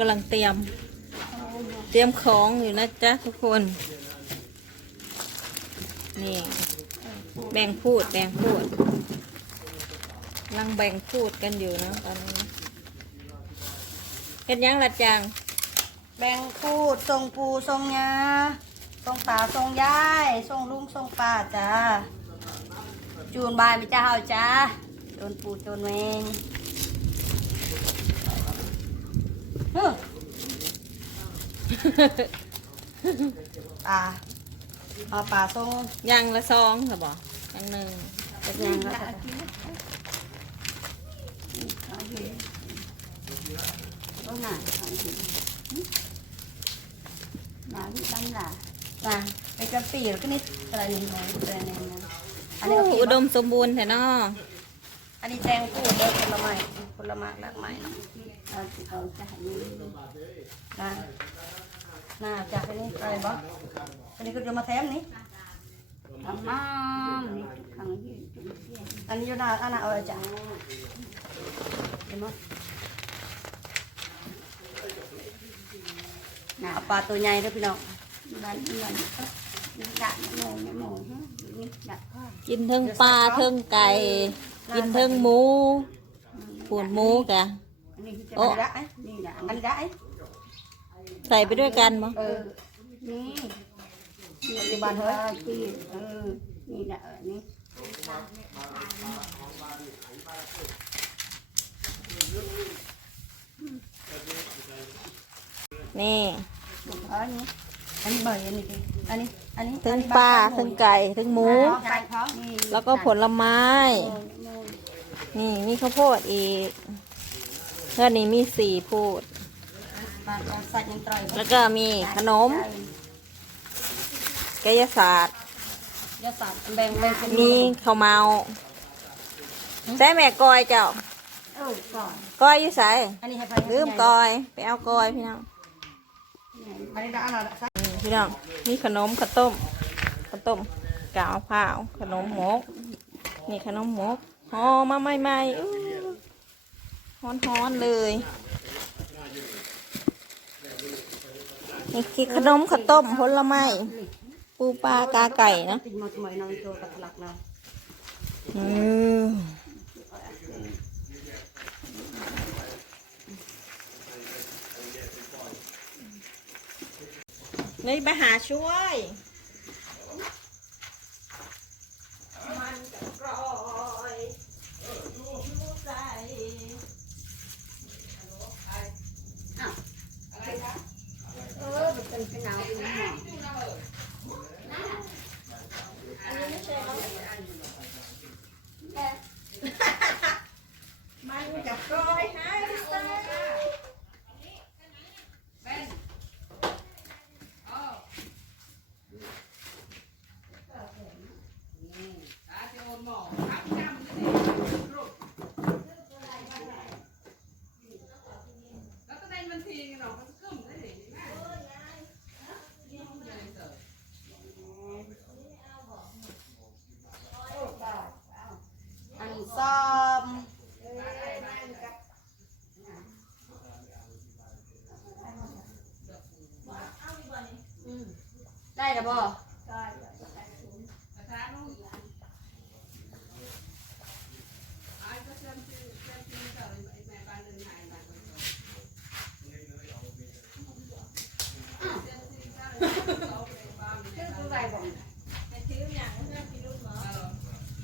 กำลังเตรียม เตรียมของอยู่นะจ๊ะทุกคน นี่แบ่งพูดแบ่งพูดกำลังแบ่งพูดกันอยู่นะตอนนี้เฮ็ดหยังละจังแบ่งพูดทรงปูทรงยาทรงตาทรงยายทรงลุงทรงป้าจ้าจูนบายไม่จ้าเฮาจ้าโดนปูโดนเมง เฮ้อปลาเอาปลาทรงยังละสองค่ะบอกยังหนึ่งเป็นยังไงครับ có nà không thì nà bị đâm là ปลาไปกระปีแล้วก็นิดอะไรนิดหน่อยอะไรนิดหน่อยอันโอ้นี้ก็อุดมสมบูรณ์แท้เนาะอันนี้แตงพูดเด้อผลไม้ผลไม้หลากหลา เนาะ ờ thì ờ chắc là như น่าน่าจากอันนี้อะไรบ้างอันนี้ก็จะมาแถมนี่ thằng mom đi thằng gì chúng kia อันนี้อยู่หน้าอันน่ะเอาไปจ้ะเห็นไหม nà เอาปลาตัวใหญ่ด้วยพี่น้อง lần lần tất đạn mồ nhá mồ hết đi đặt thôi กินเทิงปลาเทิงไก่ กินเทิงหมูปูนหมูกะ đi อัน cho นี้ได้ đi đã อันนี้ได้ใส่ไปด้วยกันมั้งเออ đi ปัจจุบันเฮ้ย ờ thì ừ đi đã ở đi นี่ ở nhé อันนี้เบยอันนี้ดิอันนี้ อันนี้เทิอันงนี้ปลาบ้นเทิงไก่เทิงหมู ไก่ท้อง đi แล้วก็ผลไม้ mồ mồ นี่มีข้าวโพดอีก แล้วนี่มีสี่พูดปลาปลาสัตว์ยังไตรแล้วก็มีขนมกายศาสตร์ยาสัตว์แบ่งแบ่งเป็นมีข้าวเมาใส่แม่กอยเจ้า ừ còn กอยอยู่ใส่อันนี้ให้ไปลืมกอย ไปเอากอยพี่น้องอันนี้ได้อันนั้นใส่นี่พี่น้อง มีขนมข้าวต้มข้าวต้มกาวเผาวขนมหมก นี่ขนมหมกห่อมาใหม่ๆอื้อ ฮ้อนๆเลยนี่คือขนมข้าวต้มผลไม้ปูปลากาไก่นะอยนอนตัวกับหลักเราอืมเลยไปหาช่วย มันจะกรอยอยู่ใจ ừ mình cái nào cũng mồ มันจะกรอยหายใจ อันนี้ซ้อมอืม ได้แล้วบ่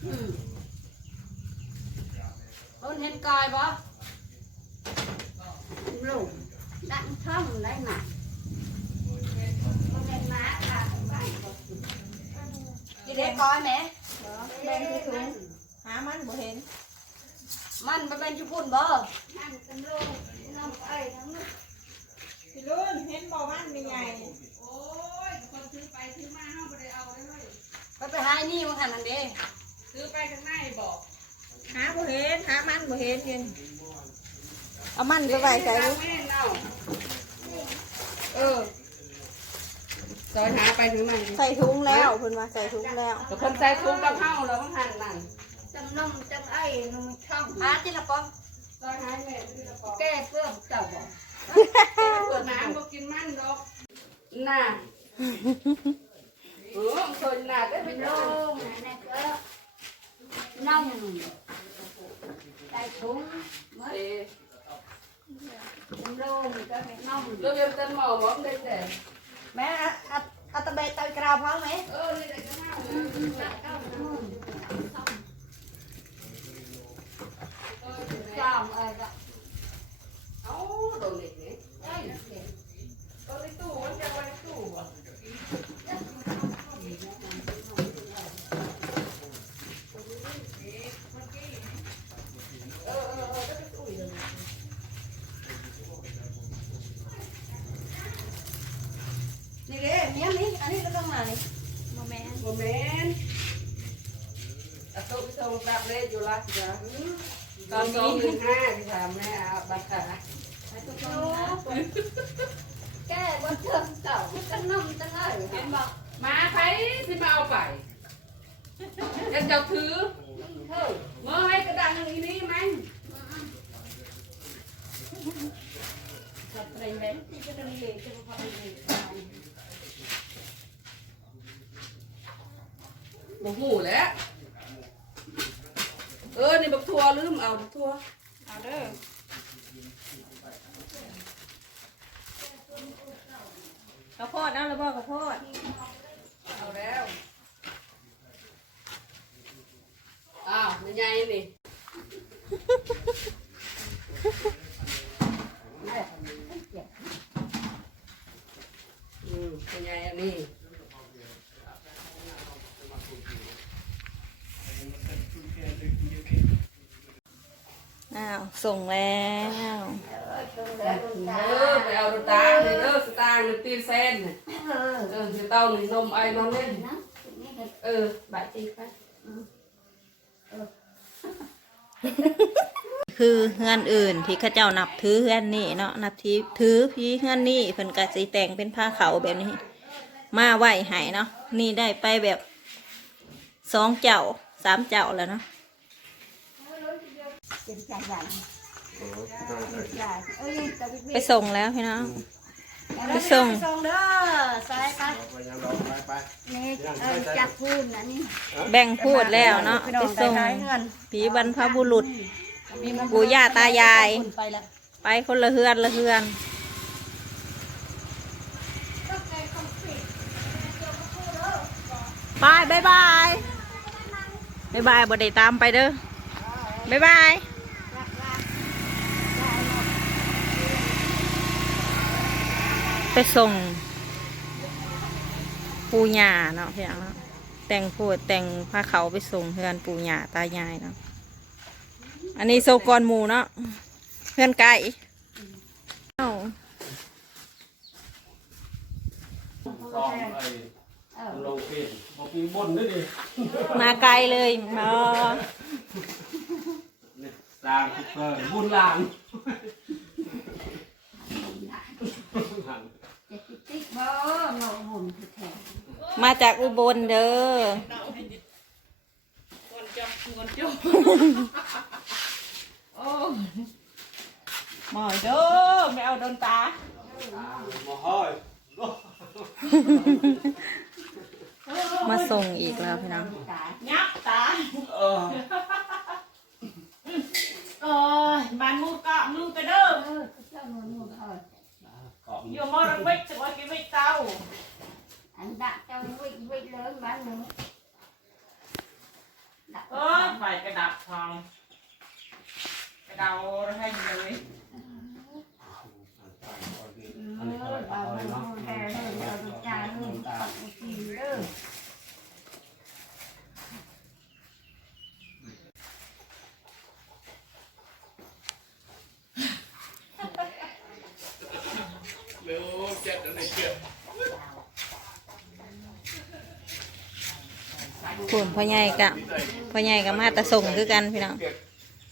อืมต้นเห็นกอยบ่ lùm đặng thông đấy mà con กินได้กอยไหมแบ่งที่ถุงหามันบ่เห็น มันมันเป็นชุพุ่นบ่นั่นเป็นลูกน้ำไอ้น้ำลูกพี่รุ่นเห็นบ่มันมีไงมันไปหาไอ้นี่มันหันนั่นเด้หาบ่เห็นหามันบ่เห็นเห็นเอามันไปไว้ใส่ลูกเออ ซอยหาไปถึงมันใส่ถุงแล้วเพิ่นว่าใส่ถุงแล้วแต่คนใส่ถุงกับเฮาแล้วมันหันนั่นจังน้ำจังไอ้น้ำช่องหาจิละปอมแก้เพื่อเจ้าบอกหเปิดน้ำก็กินมันดอกน่ะเออคนน่ะได้ไปโลงนะนะก็น่องใส่ถุงเมื่อเป็นโลงก็เป็นน่องแล้วยังเต้นหมอหมอได้แต่แม่ พร้อมไหมเออนี่ได้ก็มาจ้องเออก็เอาโดนเด็กนี่ไอ้ตัวในตู้มันจะไว้ในตู้อะ นี่เด้เนี้ยนี่อันนี้ก็ต้องมานี่ โมแมน โมเมนต์อะตุกส่ งกลับเลยอยู่ละจ้ะตอนสองหนึ่งห้าที่ถามแม่อาบัตรขาแก้บนเชิงเต่าก็นุ่มจังเลยเห็นบอกมาใครสิมาเอาไปจะเจ้าถือเมื่อให้กระดานหนึ่งนี้ไหมขับไปเว้นที่จะดำเนินจะพอดีบ่หูแล้ว เออนี่บักทัวลืมเอาบักทัวเอาเด้อข้าวโพดเอาเลยบ่ข้าวโพด เอาแล้วอ้าวมันใหญ่นี่อืมมันใหญ่อันนี้ อ้าวส่งแล้วเออไปเอาสตางค์เลยเด้อสตางค์หรือตีเส้นน่ะเออเออจะต้องหรือนมไอ้นอนเล่นนะเออบายตีไปคือเฮือนอื่นที่เข้าเจ้านับถือเฮือนนี่เนาะนับถือถือพี่เฮือนนี่เพิ่นก็สิแต่งเป็นผ้าขาวแบบนี้ มาไหวใหายเนาะนี่ได้ไปแบบสองเจ้าสามเจ้าแล้วเนาะ เป็นจ่ายใหญ่ใหญ่เอ้ยจะวิ่งไปส่งแล้วพี่น้อง ไปส่ง ส่งเด้อใส่ไปไปยังเราไปไปนี่เออจักพูนนะนี่แบ่งพูดแล้วเนาะไปไปส่งเงินผีบรรพบุรุษ ปู่ย่าตายาย ไปแล้วไปคนละเฮือนละเฮือนบายบายบายบายบายบ่ได้ตามไปเด้อบายบาย ไปส่ง ปูหย่าเนาะพี่น้องเนาะแต่งพูดแต่งผ้าเขาวไปส่งเฮือนปูหย่าตายายเนาะอันนี้โซกอนหมูเนาะเพื่อนไก่เอ้าซองไอ้ลงเป็นบอกมีบนนี่ดิมาไกลเลยมานี่สร้างคุกเกอร์บุญลาง จะติดติ๊กบ่เงาหุ่นแข็งมาจากอุบลเด้อโอ้หมอยเด้อไม่เอาโดนตา มาห้อยมาส่งอีกแล้วพี่น้องตายยับตาเออเอ้ยบ้านมูกะมูกะเด้อเออเจ้าหนูหนูเออ យកមករវិចទៅឲ្យគេវិចទៅអញដាក់ទៅវិចវិចលើបាននឹងដាក់អូយបែកក្តាប់ផងក្តៅរហែងលើអឺបើមិនហូរតែលើយកទៅចាននឹងអត់ទីលើ ผุนพ่อใหญ่กะพ่อใหญ่กับมาแตะส่งคือกันพี่น้อง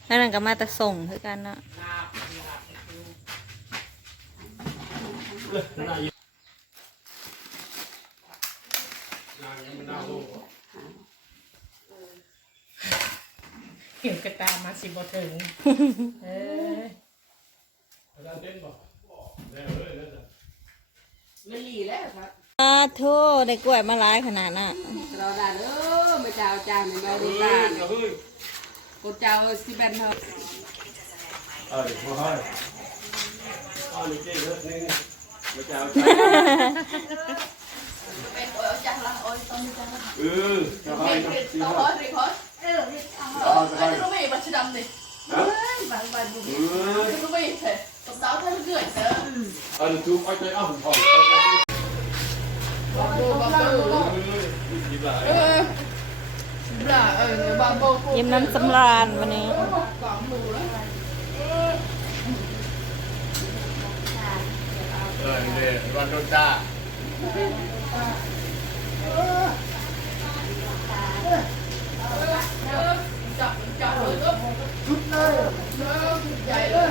แล้วนั่นกับมาแตะส่งคือกันเนาะนายนายยังไม่น่ารู้เห็นกระตามาสิบ่ถึงเอออาจารย์เต้นบอกมันหลีแล้วครับอาโทได้กล้วยมาหลายขนาดน่ะเราได้เออไม่เจ้าจานไม่ได้เฮ้จายนเฮ้ยกูเจ้าสิเป็นเฮาเออเดี๋ยวพอให้เอานี่เจ๊เฮ้ยนี่มาเจ้าใจเป็นโอ้ยจังละโอ้ยตอนนี้จังละเออเจ้าให้นะสี่ต่อห้าฮอตรีคอร์ดเออเอาไปไอ้รู้ไหมบัตรดำนี่ฮะบางบางบุญเออรู้ไหมเถอะตบดาวท่านเกิดเถอะเอาหนึ่งจูบเอาใจเอาหนึ่งของบางบูบางบูเออดีหลายเออ ยิ้มน้ำสำราญวันนี้กองบูแล้วเออนี่วันโดนจ้าจับจับเลยก็ชุดเลยใหญ่เลย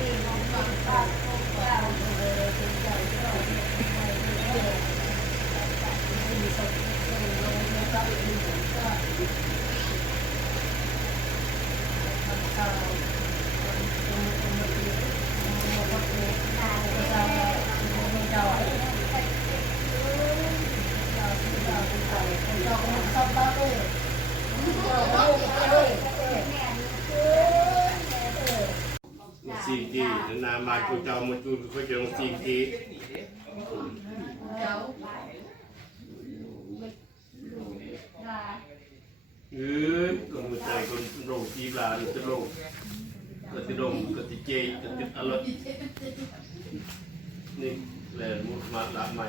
ลูกครับเสร็จแล้วเสร็จเลย สี่ทีนามาจูเจ้ามาจูก็จะลง สี่ทีเจ้าเออคนมือใจคนโรคจีบลาจะโรคกติดมกติเจกติอรรถนี่แหละมุดมาละใหม่